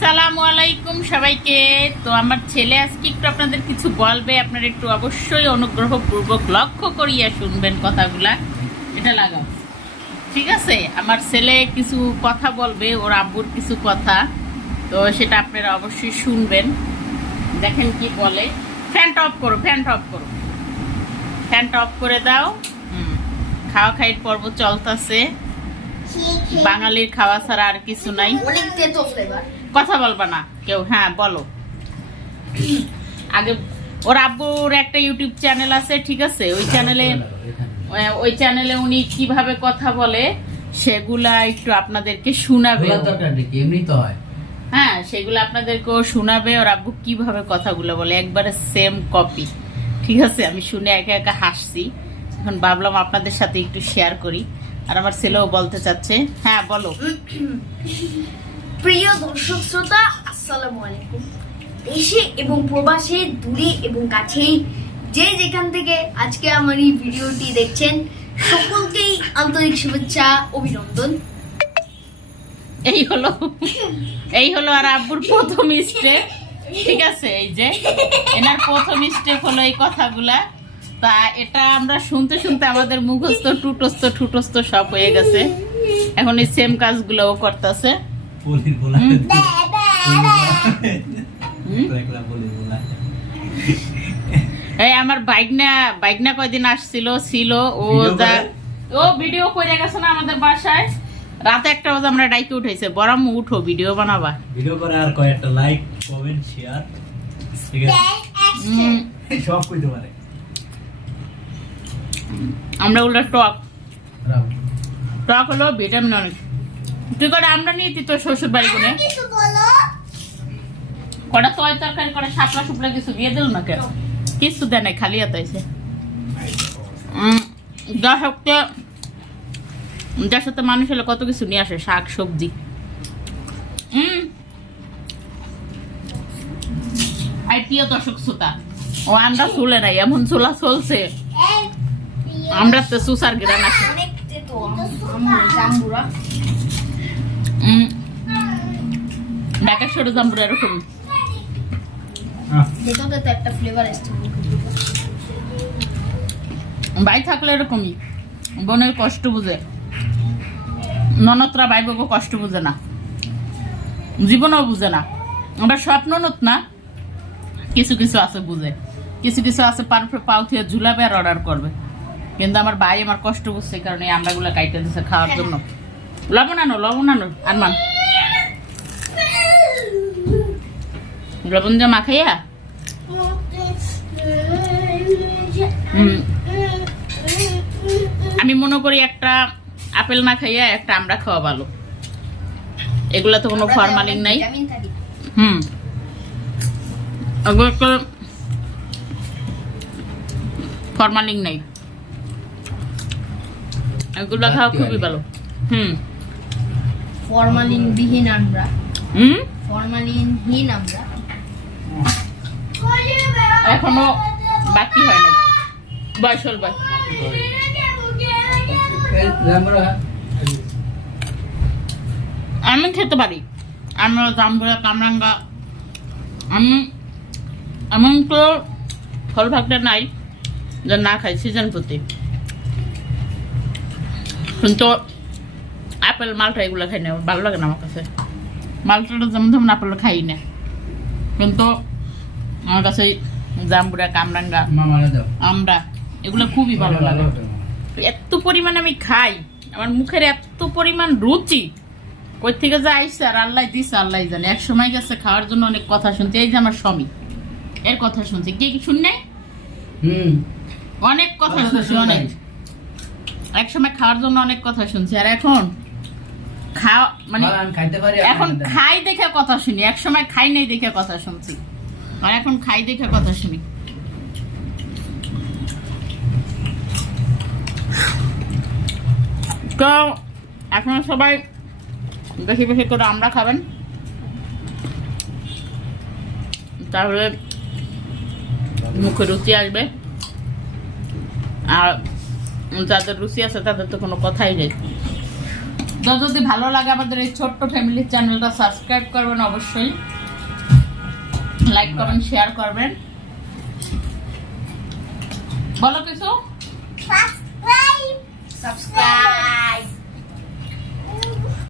আসসালামু আলাইকুম সবাইকে। তো আমার ছেলে আজকে একটু আপনাদের কিছু বলবে, আপনারা একটু অবশ্যই অনুগ্রহপূর্বক লক্ষ্য করিয়া শুনবেন কথাগুলা। এটা লাগাও, ঠিক আছে? আমার ছেলে কিছু কথা বলবে, ওর আব্বুর কিছু কথা, তো সেটা আপনারা অবশ্যই শুনবেন। দেখেন কি বলে। ফ্যানটা অফ করো, ফ্যানটা অফ করো, ফ্যানটা অফ করে দাও। খাওয়া খাইয়ের পর্ব চলতেছে, বাঙালির খাওয়া ছাড়া আর কিছু নাই। কথা বলবা না কেউ? হ্যাঁ বলো। আগে ওর আব্বুর একটা ইউটিউব চ্যানেল আছে, ঠিক আছে? ওই চ্যানেলে উনি কিভাবে কথা বলে সেগুলা একটু আপনাদেরকে শোনাবে। হ্যাঁ, সেগুলো আপনাদেরকেও শোনাবে। ওর আব্বু কিভাবে কথাগুলো বলে, একবারে সেম কপি, ঠিক আছে? আমি শুনে একা একা হাসছি, এখন ভাবলাম আপনাদের সাথে একটু শেয়ার করি। আর আমার ছেলেও বলতে চাচ্ছে। হ্যাঁ বলো। প্রিয় দর্শক শ্রোতা, আসসালামু আলাইকুম। দেশে এবং প্রবাসে, দূরে এবং কাছে, যে যেখান থেকে আজকে আমার এই ভিডিওটি দেখছেন, সকলকেই আন্তরিক শুভেচ্ছা, অভিনন্দন। এই হলো আর আব্বুর প্রথম স্টেপ, ঠিক আছে? এই যে এনার প্রথম স্টেপ হলো এই কথাগুলা। তা এটা আমরা শুনতে শুনতে আমাদের মুখস্থ ঠুটস্থ সব হয়ে গেছে। এখন এই সেম কাজগুলোও করতেছে। এই আমার বাইকনা কয়দিন আসছিল ও ভিডিও করে গেছে না আমাদের বাসায়। রাতে একটা বাজে আমরা ডাইকে উঠেছে, বরং উঠো ভিডিও বানাবা, ভিডিও করে আর কয়েকটা লাইক কমেন্ট শেয়ার, ঠিক আছে? সব কইতে পারে। আমরা উল্টা টক হলো ভিটামিন অনেক। তুই করে আমরা নিয়ে তোর শ্বশুর বাড়ি করে কটা তয় তরকারি করে শাপলা শুপলা কিছু দিয়ে দিল না, কেন কিছু দেয় নাই, খালি আতাইছে। যার সাথে মানুষ হলে কত কিছু নিয়ে আসে, শাক সবজি। আর প্রিয় দর্শক শ্রোতা, ও আমরা চুলে নাই, এমন চুলা চলছে আমরা তো সুসার গ্রান আছে। ঢাকা সরু জাম্বুরা এরকম একটা ফ্লেভার আসছে। ভাই থাকলে এরকমই, বোনের কষ্ট বুঝে, ননদরা ভাই বাবু কষ্ট বুঝে না, জীবনও বুঝে না। আমরা সব ননদ না, কিছু কিছু আছে বুঝে, কিছু কিছু আছে পাও থিয়ে ঝুলাবে আর অর্ডার করবে। কিন্তু আমার ভাই আমার কষ্ট বুঝছে, কারণে আমরা গুলা কাইটে দিচ্ছে খাওয়ার জন্য। লবণ আনো আনমান, লবণ যা মাখাইয়া। আমি মনে করি একটা আপেল না খাইয়া একটা আমরা খাওয়া ভালো। এগুলা তো কোনো ফরমালিন নাই। ফরমালিন নাই, এগুলো খাওয়া খুবই ভালো। ফরমালিনবিহীন আমরা, ফরমালিনহীন আমরা এখনো বাকি হয় নাই, বয়স হল। আমি খেতে পারি, আমরা জাম্বুরা কামরাঙ্গা, এমন তো ফল ভাগটা নাই যে না খাই সিজন প্রতি। কিন্তু আপেল মালটা এগুলো খাই না, ভালো লাগে না আমার কাছে। মালটাটা যেমন আপেল খাই না, কিন্তু আমার কাছে জাম্বুরা কামরাঙ্গা আমরা এগুলো খুবই ভালো লাগে। এত পরিমাণ আমি খাই, আমার মুখের এত পরিমাণ রুচি, কই থেকে যে আইসে আর আল্লাহ দিছে আল্লাহ জানে। এক সময় গেছে খাওয়ার জন্য অনেক কথা শুনছি, এই যে আমার স্বামী এর কথা শুনছি, কি শুননে অনেক কথা শুনছি, অনেক। এক সময় খাওয়ার জন্য অনেক কথা শুনছি, আর এখন এখন খাই দেখে কথা শুনি। এক সময় খাই নাই দেখে কথা শুনছি, আর এখন খাই দেখে কথা শুনি। তো এখন সবাই বেশি বেশি করে আমরা খাবেন, তাহলে মুখে রুচি আসবে। আর যাদের রুচি আছে তাদের তো কোনো কথাই নেই। যদি ভালো লাগে আমাদের এই ছোট্ট ফ্যামিলি চ্যানেলটা সাবস্ক্রাইব করবেন অবশ্যই, লাইক কমেন্ট শেয়ার করবেন। বলো কিছু। সাবস্ক্রাইব